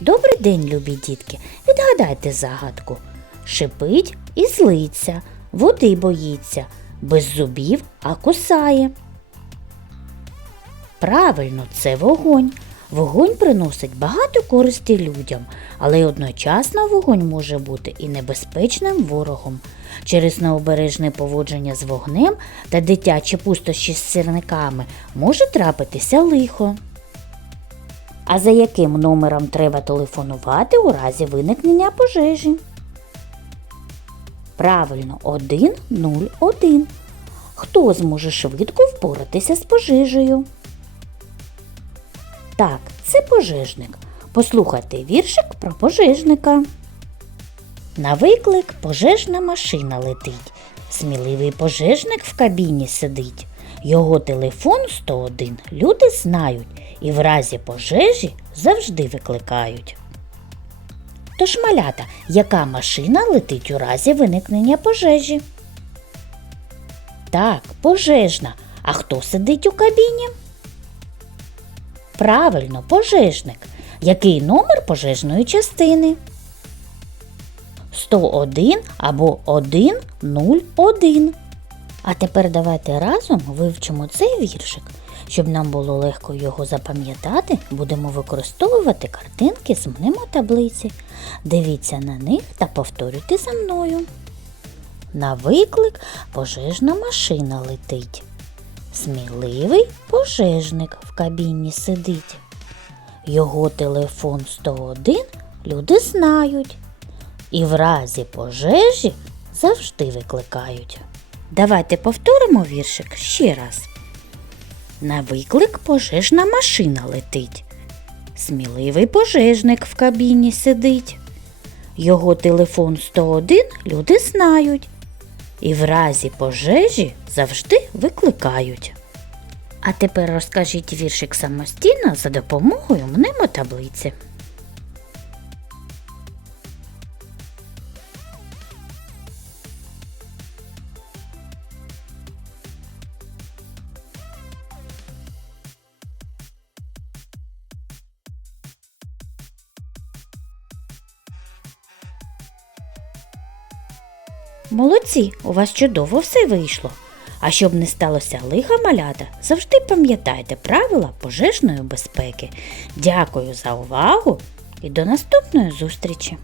Добрий день, любі дітки. Відгадайте загадку. Шипить і злиться, води боїться, без зубів, а кусає. Правильно, це вогонь. Вогонь приносить багато користі людям, але й одночасно вогонь може бути і небезпечним ворогом. Через необережне поводження з вогнем та дитячі пустощі з сірниками може трапитися лихо. А за яким номером треба телефонувати у разі виникнення пожежі? Правильно, 101. Хто зможе швидко впоратися з пожежею? Так, це пожежник. Послухайте віршик про пожежника. На виклик пожежна машина летить. Сміливий пожежник в кабіні сидить. Його телефон 101 люди знають і в разі пожежі завжди викликають. Тож малята, яка машина летить у разі виникнення пожежі? Так, пожежна. А хто сидить у кабіні? Правильно, пожежник. Який номер пожежної частини? 101 або 101. А тепер давайте разом вивчимо цей віршик. Щоб нам було легко його запам'ятати, будемо використовувати картинки з мнемотаблиці. Дивіться на них та повторюйте за мною. На виклик пожежна машина летить. Сміливий пожежник в кабіні сидить. Його телефон 101 люди знають. І в разі пожежі завжди викликають. Давайте повторимо віршик ще раз. На виклик пожежна машина летить. Сміливий пожежник в кабіні сидить. Його телефон 101 люди знають. І в разі пожежі завжди викликають. А тепер розкажіть віршик самостійно за допомогою мнемотаблиці. Молодці, у вас чудово все вийшло. А щоб не сталося лиха малята, завжди пам'ятайте правила пожежної безпеки. Дякую за увагу і до наступної зустрічі!